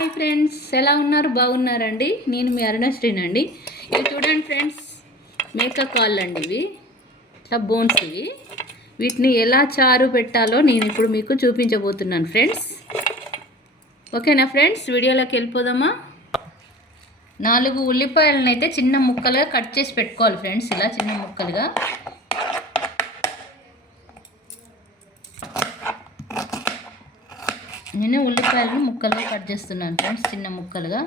Hi friends ఎలా ఉన్నారు? బాగున్నారండి? నేను మీ అరుణశ్రీనండి. ఇవి చూడండి ఫ్రెండ్స్ మేక కాళ్ళు అండి ఇవి. ఇట్లా బోన్స్ ఇవి. వీటిని ఎలా చారు పెట్టాలో నేను ఇప్పుడు మీకు చూపించబోతున్నాను ఫ్రెండ్స్. ఓకేనా ఫ్రెండ్స్? వీడియోలోకి వెళ్ళిపోదామా? నాలుగు ఉల్లిపాయలను అయితే చిన్న ముక్కలుగా కట్ చేసి పెట్టుకోవాలి ఫ్రెండ్స్ ఇలా చిన్న ముక్కలుగా. నేను ఉల్లిపాయలను ముక్కలుగా కట్ చేస్తున్నాను ఫ్రెండ్స్ చిన్న ముక్కలుగా.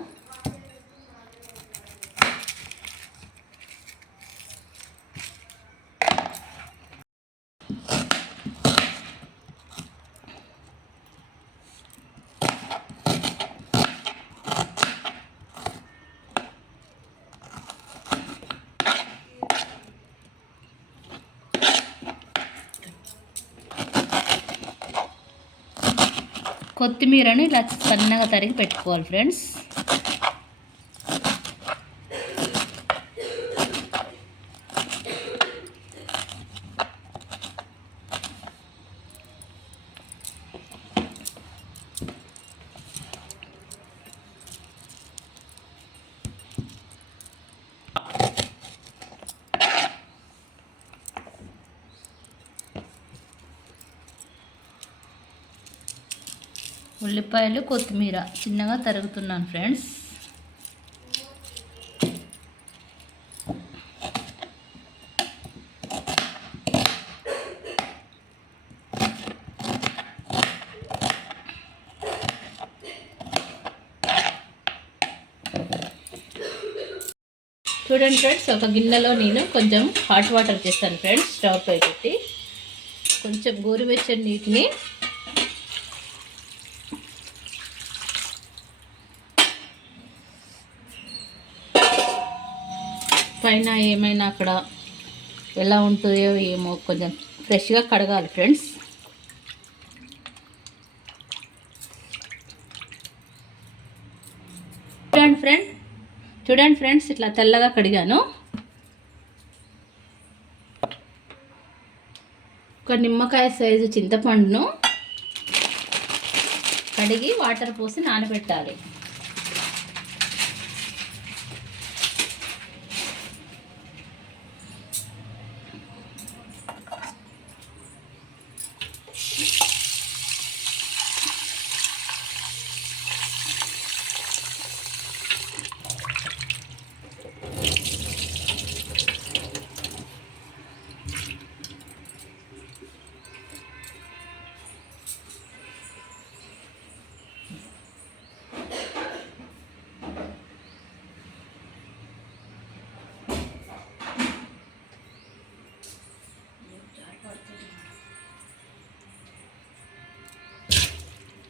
కొత్తిమీరని ఇలా సన్నగా తరిగి పెట్టుకోవాలి ఫ్రెండ్స్. ఉల్లిపాయలు కొత్తిమీర. చిన్నగా తరుగుతున్నాను ఫ్రెండ్స్. చూడండి ఫ్రెండ్స్ ఒక గిన్నెలో నేను కొంచెం హాట్ వాటర్ చేస్తాను ఫ్రెండ్స్ స్టవ్ పై పెట్టి. కొంచెం గోరువెచ్చని నీటిని పైన ఏమైనా అక్కడ ఎలా ఉంటుందో ఏమో కొంచెం ఫ్రెష్గా కడగాలి ఫ్రెండ్స్ చూడండి ఫ్రెండ్ చూడండి ఫ్రెండ్స్ ఇట్లా తెల్లగా కడిగాను. ఒక నిమ్మకాయ సైజు చింతపండును కడిగి వాటర్ పోసి నానబెట్టాలి.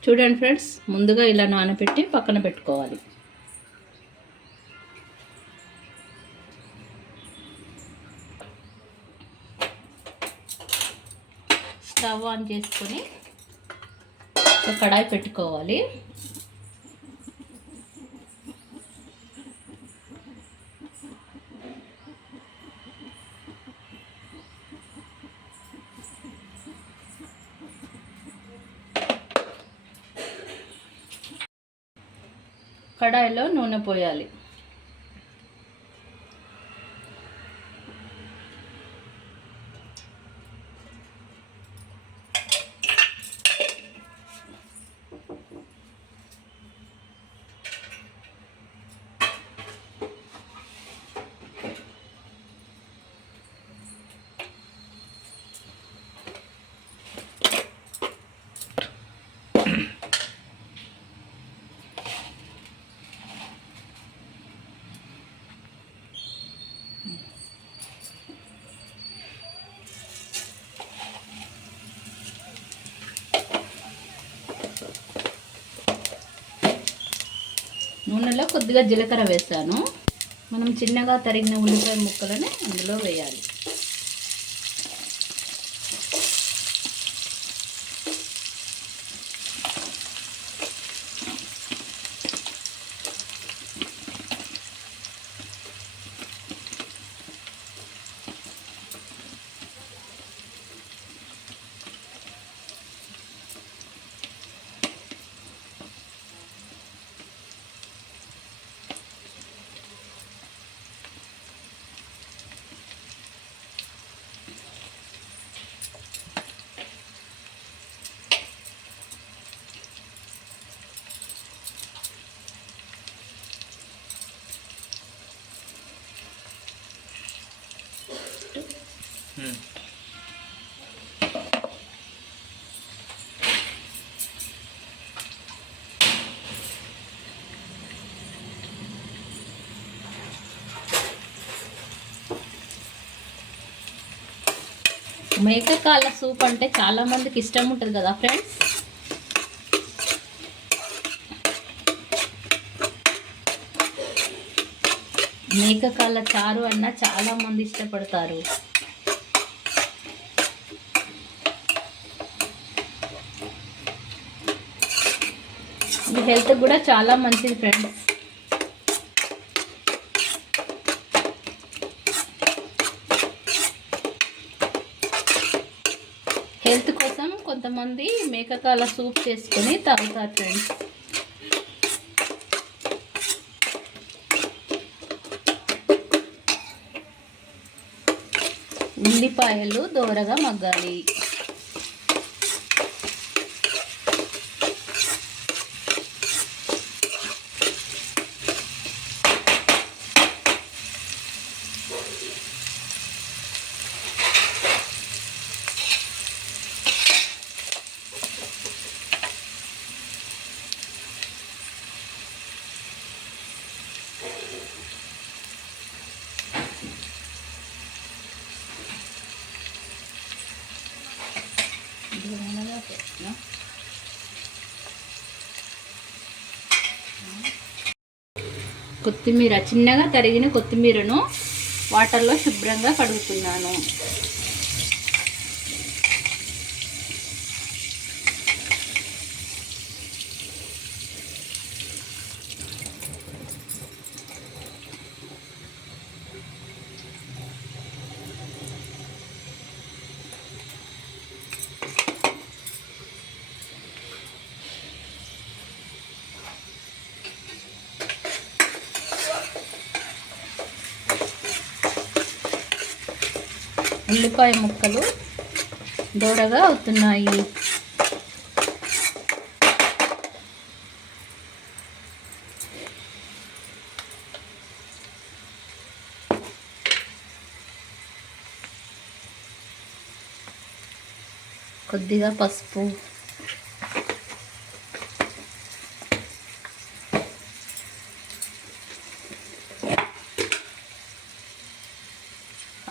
చూడండి ఫ్రెండ్స్ ముందుగా ఇలా నానబెట్టి పక్కన పెట్టుకోవాలి. స్టవ్ ఆన్ చేసుకొని ఒక కడాయి పెట్టుకోవాలి. కడాయిలో నూనె పోయాలి. కొద్దిగా జీలకర్ర వేస్తాను మనం చిన్నగా తరిగిన ఉల్లిపాయ ముక్కలని అందులో వేయాలి. మేకకాల సూప్ అంటే చాలా మందికి ఇష్టం ఉంటుంది కదా ఫ్రెండ్స్ మేకకాల చారు అన్న చాలా మంది ఇష్టపడతారు. ఇది హెల్త్ కూడా చాలా మంచిది ఫ్రెండ్స్ హెల్త్ కోసం కొంతమంది మేకకాల సూప్ చేసుకొని తాగుతారు ఫ్రెండ్స్. ఉల్లిపాయలు దోరగా మగ్గాలి. కొత్తిమీర. చిన్నగా తరిగిన కొత్తిమీరను వాటర్లో శుభ్రంగా కడుగుతున్నాను. ఉల్లిపాయ ముక్కలు దూరగా అవుతున్నాయి. కొద్దిగా పసుపు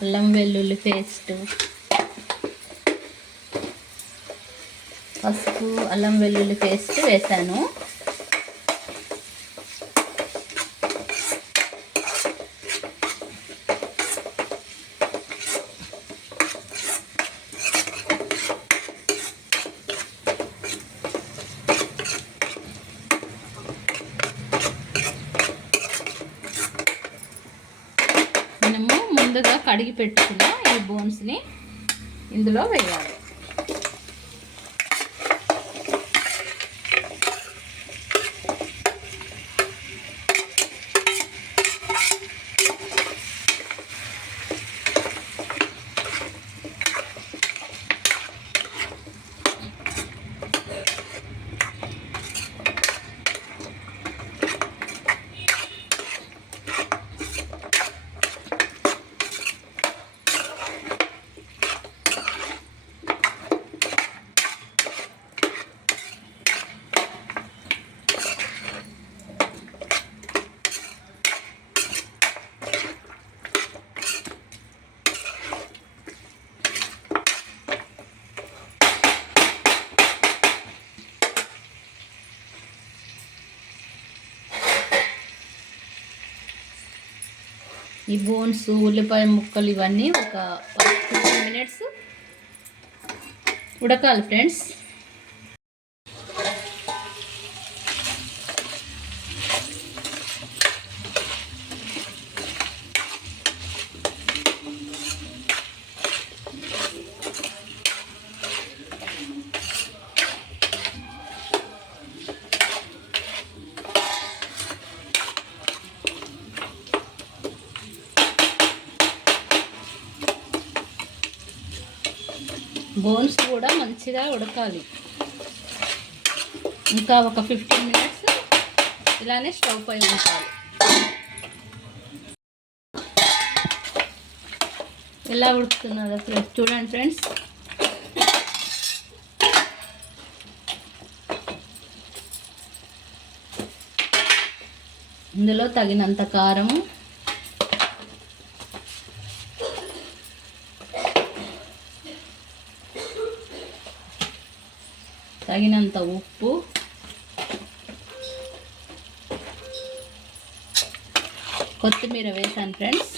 అల్లం వెల్లుల్లి పేస్ట్. పసుపు అల్లం వెల్లుల్లి పేస్ట్ వేసాను మనము ముందుగా కడిగి పెట్టుకున్న ఈ బోన్స్ని ఇందులో వేయాలి. ఈ బోన్స్ ఉల్లిపాయ ముక్కలు ఇవన్నీ ఒక ఫిఫ్టీన్ మినిట్స్ ఉడకాలి ఫ్రెండ్స్. బోన్స్ కూడా మంచిగా ఉడకాలి. ఇంకా ఒక ఫిఫ్టీన్ మినిట్స్ ఇలానే స్టవ్ పై ఉంచాలి. ఎలా ఉడుకుతున్నదో ఫ్రెండ్స్ చూడండి ఫ్రెండ్స్. ఇందులో తగినంత కారం తగినంత ఉప్పు. కొత్తిమీర వేసాను ఫ్రెండ్స్.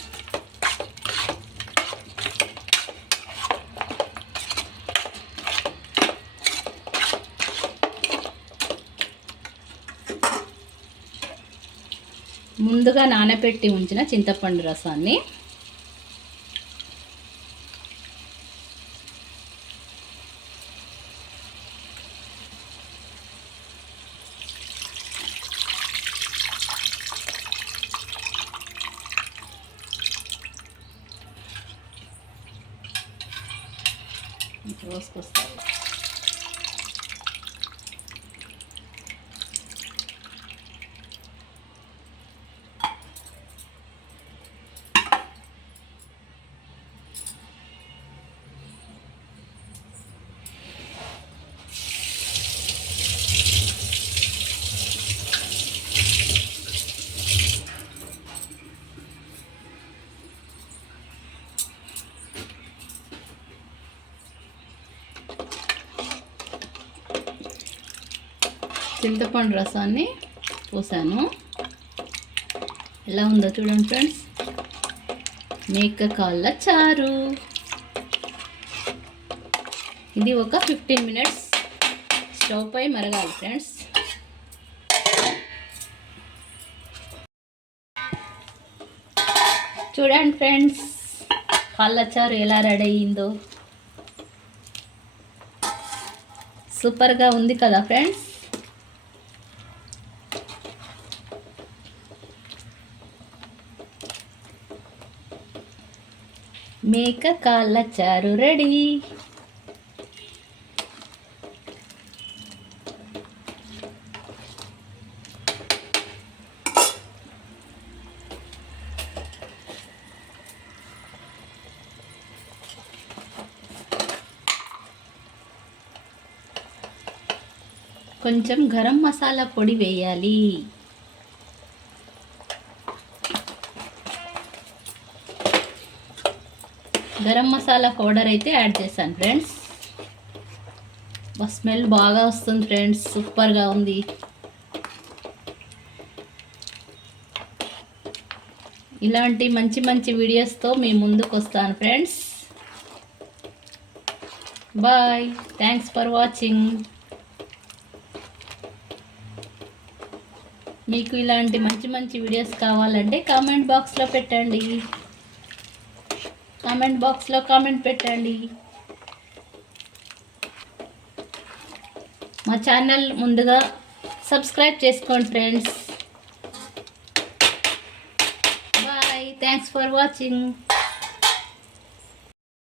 ముందుగా నానబెట్టి ఉంచిన చింతపండు రసాన్ని и просто ставить. చింతపండు రసాన్ని పోసాను. ఎలా ఉందో చూడండి ఫ్రెండ్స్. మేక కాళ్ళ చారు. ఇది ఒక ఫిఫ్టీన్ మినిట్స్ స్టవ్ పై మరగాలి ఫ్రెండ్స్. చూడండి ఫ్రెండ్స్ కాళ్ళ చారు ఎలా రెడీ అయ్యిందో. సూపర్గా ఉంది కదా ఫ్రెండ్స్. మేక కాళ్ళ చారు రెడీ. కొంచెం గరం మసాలా పొడి వేయాలి. గరం మసాలా పౌడర్ అయితే యాడ్ చేశాను ఫ్రెండ్స్. స్మెల్ బాగా వస్తుంది ఫ్రెండ్స్. సూపర్గా ఉంది. ఇలాంటి మంచి మంచి వీడియోస్తో మీ ముందుకు వస్తాను friends. Bye. Thanks for watching మీకు ఇలాంటి మంచి మంచి వీడియోస్ కావాలంటే కామెంట్ బాక్స్లో పెట్టండి. కామెంట్ బాక్స్లో కామెంట్ పెట్టండి. మా ఛానల్ ముందుగా సబ్స్క్రైబ్ చేసుకోండి friends. Bye. Thanks for watching